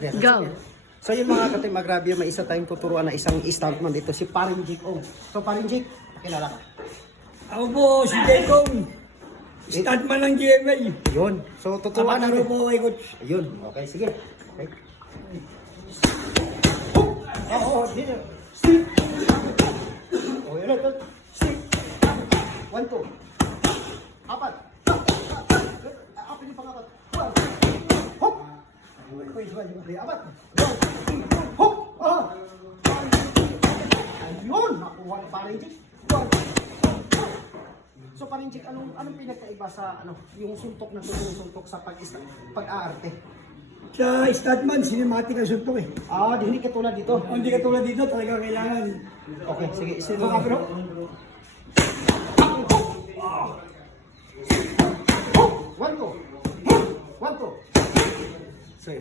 Go! So yun mga ka-Team Agrabio, may isa tayong tuturuan na isang stuntman dito, si Paring Jake Ong. So Paring Jake, pakilala ka. Ako po, si Jekong. Stuntman ng GMA. Yun. So tuturuan Kapataro natin. po kay Coach. Ayun. Okay, sige. Okay. Oo, dito. Stick. O, yun ito. Stick. 1, 2. Apat. Apat yung pangapat. 1. Hop. Apat. 1. Hop. Ayun. Nakuha ni Paring Jake. 1. So Paring Jake, anong pinagkaiba sa yung suntok na suntok sa pag-aarte? Sa stuntman, cinematic ang suntok eh. Hindi katulad dito. Hindi katulad dito, talaga kailangan. Okay, sige. Mga bro. 1, 2. 1, 2. Sige.